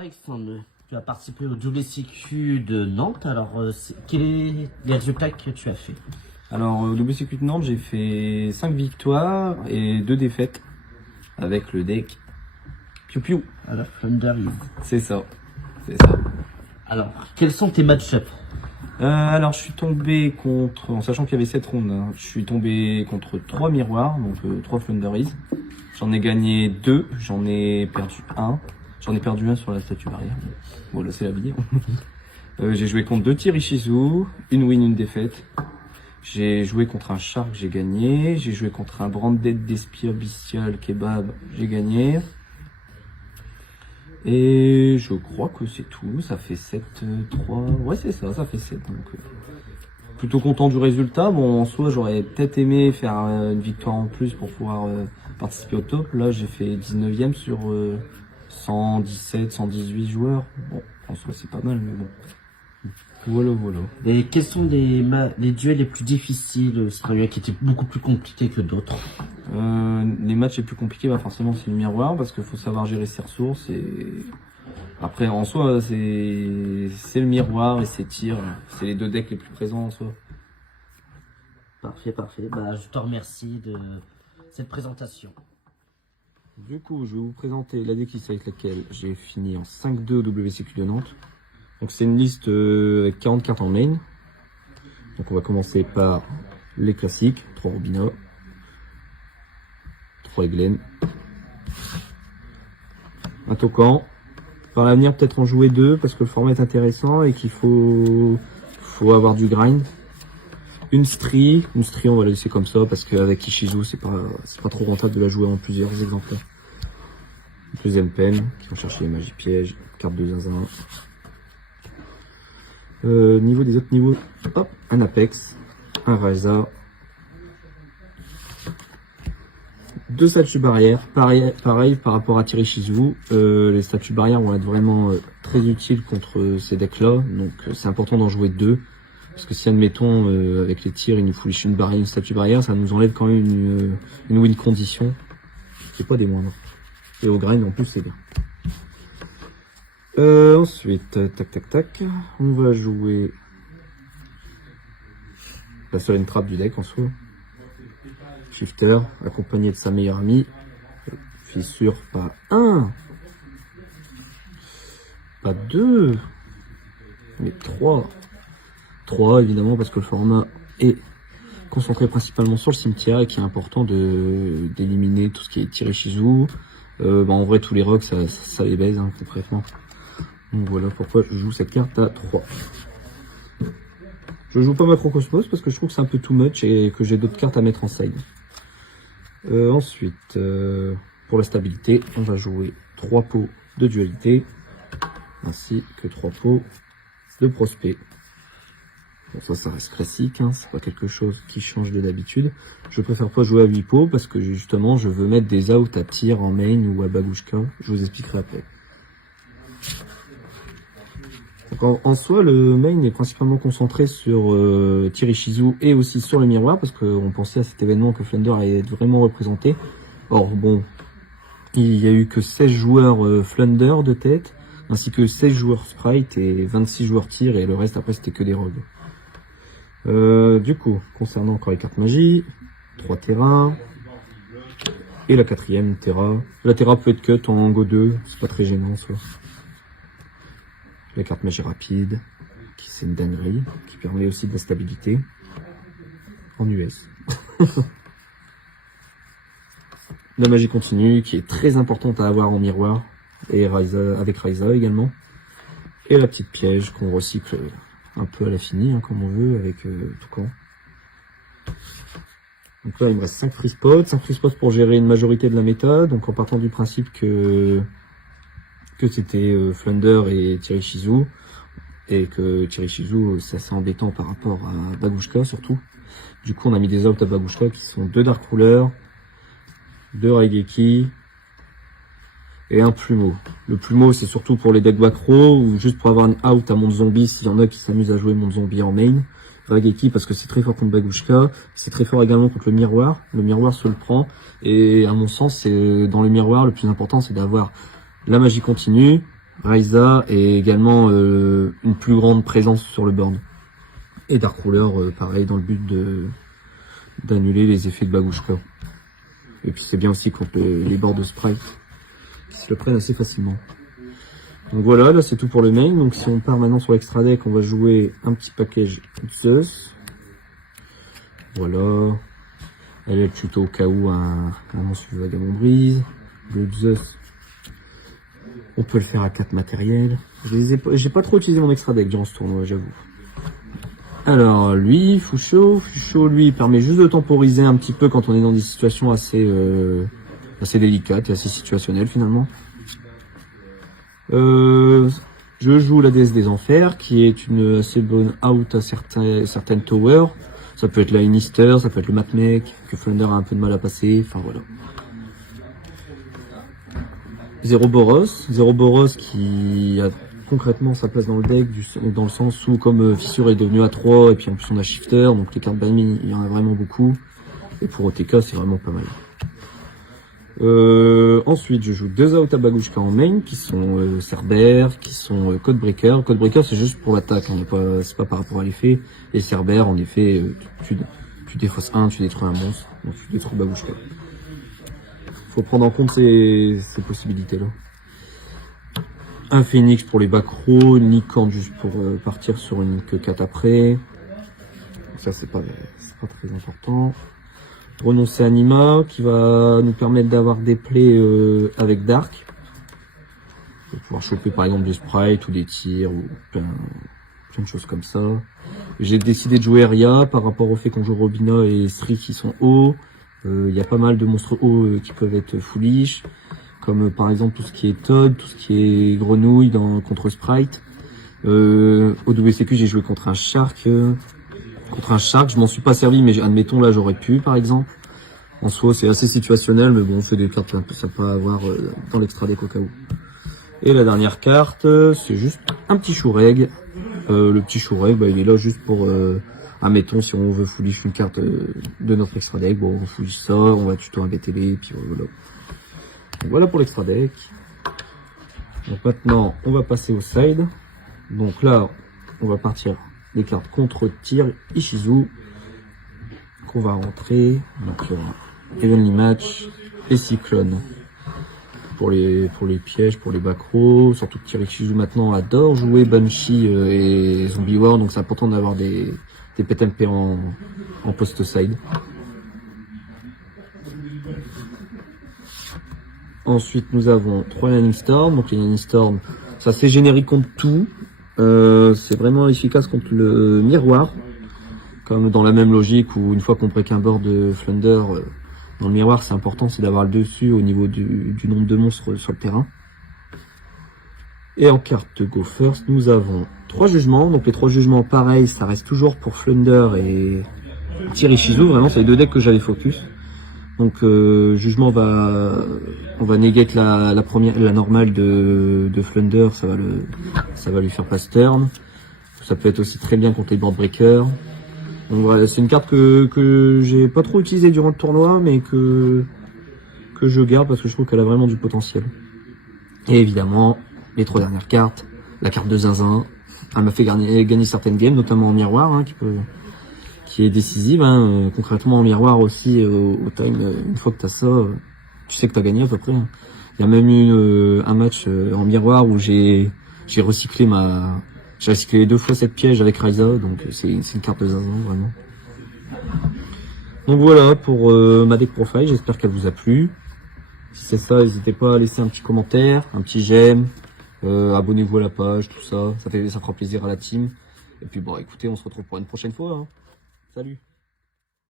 Alexandre, tu as participé au WCQ de Nantes. Alors, quels sont les résultats que tu as fait? Alors, au WCQ de Nantes, j'ai fait 5 victoires et 2 défaites avec le deck Piu Piu. Alors, Thunder Is. C'est ça, c'est ça. Alors, quels sont tes match-up? Alors, je suis tombé contre, en sachant qu'il y avait 7 rounds, hein, je suis tombé contre 3 miroirs, donc 3 Flunderies. J'en ai gagné 2, j'en ai perdu 1. J'en ai perdu un sur la statue barrière. Bon, là, c'est la vidéo. J'ai joué contre 2 Tirishizu, une win, une défaite. J'ai joué contre un Shark, j'ai gagné. J'ai joué contre un Branded Despire Bestial Kebab, j'ai gagné. Et je crois que c'est tout. Ça fait 7-3. Ouais, c'est ça, ça fait 7. Donc, plutôt content du résultat. Bon, en soi, j'aurais peut-être aimé faire une victoire en plus pour pouvoir participer au top. Là, j'ai fait 19e sur 117, 118 joueurs. Bon, en soi, c'est pas mal, mais bon. Voilà, voilà. Et quels sont les duels les plus difficiles? C'est un qui était beaucoup plus compliqué que d'autres. Les matchs les plus compliqués, bah forcément, c'est le miroir parce qu'il faut savoir gérer ses ressources. Et après, en soi, c'est le miroir et ses tirs. C'est les 2 decks les plus présents en soi. Parfait, parfait. Bah, je te remercie de cette présentation. Du coup, je vais vous présenter la decklist avec laquelle j'ai fini en 5-2 au WCQ de Nantes. Donc c'est une liste avec 40 cartes en main. Donc on va commencer par les classiques, 3 Robina, 3 Eglen, un Tokan. Par l'avenir peut-être en jouer 2 parce que le format est intéressant et qu'il faut avoir du grind. Une Stri on va la laisser comme ça parce qu'avec Ishizu c'est pas trop rentable de la jouer en plusieurs exemplaires. Deuxième peine, qui vont chercher les magies pièges, carte de zinzin. Niveau des autres niveaux, hop, un Apex, un Raiza, 2 statues barrières, pareil par rapport à Tirishizu, les statues barrières vont être vraiment très utiles contre ces decks là, donc c'est important d'en jouer 2, parce que si admettons avec les tirs il nous faut une barrière, une statue barrière, ça nous enlève quand même une win condition, c'est pas des moindres, et au grind en plus c'est bien. Ensuite, tac, on va jouer la seule trap du deck en soi. Shifter, accompagné de sa meilleure amie. Fissure, pas 1, pas 2, mais 3. 3 évidemment parce que le format est concentré principalement sur le cimetière et qu'il est important d'éliminer tout ce qui est Tirishizu. En vrai tous les rocks ça les baise hein, concrètement. Donc voilà pourquoi je joue cette carte à 3. Je joue pas Macrocosmos parce que je trouve que c'est un peu too much et que j'ai d'autres cartes à mettre en side. Ensuite, pour la stabilité, on va jouer 3 pots de dualité, ainsi que 3 pots de prospect. Bon ça reste classique, hein, c'est pas quelque chose qui change de d'habitude. Je préfère pas jouer à 8 pots parce que justement je veux mettre des outs à tir en main ou à babushka, je vous expliquerai après. Donc en soi, le main est principalement concentré sur Tirishizu et aussi sur le miroir, parce qu'on pensait à cet événement que Flunder allait être vraiment représenté. Or bon, il y a eu que 16 joueurs Flunder de tête, ainsi que 16 joueurs Sprite et 26 joueurs tir, et le reste après c'était que des rogues. Du coup, concernant encore les cartes magie, 3 Terra, et la 4ème Terra. La Terra peut être cut en Go 2, c'est pas très gênant ça. La carte magie rapide, qui c'est une dinguerie, qui permet aussi de la stabilité en US. La magie continue, qui est très importante à avoir en miroir, et avec Raiza également. Et la petite piège qu'on recycle un peu à l'infini, hein, comme on veut, avec Toucan. Donc là, il me reste 5 free spots pour gérer une majorité de la méta, donc en partant du principe que c'était Flunder et Tirishizu, et que Tirishizu c'est assez embêtant par rapport à Babushka surtout. Du coup on a mis des outs à Babushka qui sont 2 Dark Ruler, 2 Raigeki et un Plumeau. Le Plumeau c'est surtout pour les decks Bakro ou juste pour avoir un out à Monde Zombie s'il y en a qui s'amusent à jouer Monde Zombie en main. Raigeki parce que c'est très fort contre Babushka, c'est très fort également contre le miroir se le prend, et à mon sens c'est dans le miroir le plus important c'est d'avoir la magie continue, Raiza et également une plus grande présence sur le board. Et Dark Ruler, pareil, dans le but d'annuler les effets de Babushka. Et puis c'est bien aussi contre les boards de Sprite, qui se le prennent assez facilement. Donc voilà, là c'est tout pour le main. Donc si on part maintenant sur l'extra deck, on va jouer un petit package Zeus. Voilà. Elle est plutôt au cas où un monstre de Vagabond Brise. Le Zeus, on peut le faire à 4 matériels. J'ai pas trop utilisé mon extra deck durant ce tournoi, j'avoue. Alors lui, Fusho lui permet juste de temporiser un petit peu quand on est dans des situations assez délicates et assez situationnelles finalement. Je joue la déesse des enfers qui est une assez bonne out à certaines towers. Ça peut être la Inister, ça peut être le Matmec, que Flunder a un peu de mal à passer, enfin voilà. Zéroboros qui a concrètement sa place dans le deck, dans le sens où comme Fissure est devenu A3 et puis en plus on a Shifter, donc les cartes bannies il y en a vraiment beaucoup. Et pour OTK c'est vraiment pas mal. Ensuite je joue 2 out à Babushka en main qui sont Cerber, qui sont Codebreaker. Codebreaker c'est juste pour l'attaque, hein, c'est pas par rapport à l'effet. Et Cerber en effet tu défausses 1, tu détruis un monstre, donc tu détruis Babushka. Faut prendre en compte ces possibilités là. Un Phoenix pour les backrows, une licorne juste pour partir sur une queue 4 après. Ça c'est pas très important. Renoncer à Anima qui va nous permettre d'avoir des plays avec Dark. On va pouvoir choper par exemple des sprites ou des tirs ou plein de choses comme ça. J'ai décidé de jouer Eria par rapport au fait qu'on joue Robina et Sri qui sont hauts. Il y a pas mal de monstres hauts qui peuvent être foolish. Comme par exemple tout ce qui est Toad, tout ce qui est Grenouille contre Sprite. Au WCQ j'ai joué contre un Shark. Je m'en suis pas servi mais admettons là j'aurais pu par exemple. En soi c'est assez situationnel mais bon c'est des cartes un peu sympas à avoir dans l'extra deck au cas où. Et la dernière carte c'est juste un petit Shureg. Le petit Shureg il est là juste pour admettons si on veut foolish une carte de notre extra deck, bon on foolish ça, on va tuto un BTB puis voilà. Donc voilà pour l'extra deck. Donc maintenant on va passer au side. Donc là on va partir des cartes contre tir Ishizu qu'on va rentrer. Donc Evenly Match et Cyclone pour les pièges, pour les backrows. Surtout que tir Ishizu maintenant adore jouer Banshee et Zombie War, donc c'est important d'avoir des PTMP en post-side. Ensuite, nous avons 3 Lightning Storm. Donc les Lightning Storm, ça c'est générique contre tout. C'est vraiment efficace contre le miroir. Comme dans la même logique où une fois qu'on break un board de Flunder, dans le miroir, c'est important, c'est d'avoir le dessus au niveau du nombre de monstres sur le terrain. Et en carte Go First, nous avons 3 jugements. Donc les 3 jugements, pareil, ça reste toujours pour Flunder et Tir Ishizu. Vraiment, c'est les 2 decks que j'avais focus. Donc jugement on va negate la normale de Flunder, ça va lui faire pass turn. Ça peut être aussi très bien contre les board breakers. Donc voilà, c'est une carte que j'ai pas trop utilisée durant le tournoi, mais que je garde parce que je trouve qu'elle a vraiment du potentiel. Et évidemment, les 3 dernières cartes, la carte de Zinzin, elle m'a fait gagner certaines games, notamment en miroir, hein, qui est décisive, hein. Concrètement en miroir aussi au time, une fois que t'as ça, tu sais que t'as gagné à peu près. Il y a même eu un match en miroir où j'ai recyclé j'ai recyclé 2 fois cette piège avec Raiza, donc c'est une carte de zinzin vraiment. Donc voilà pour ma deck profile, j'espère qu'elle vous a plu. Si c'est ça, n'hésitez pas à laisser un petit commentaire, un petit j'aime, abonnez-vous à la page, tout ça, ça fera plaisir à la team. Et puis bon écoutez, on se retrouve pour une prochaine fois, hein. Salut.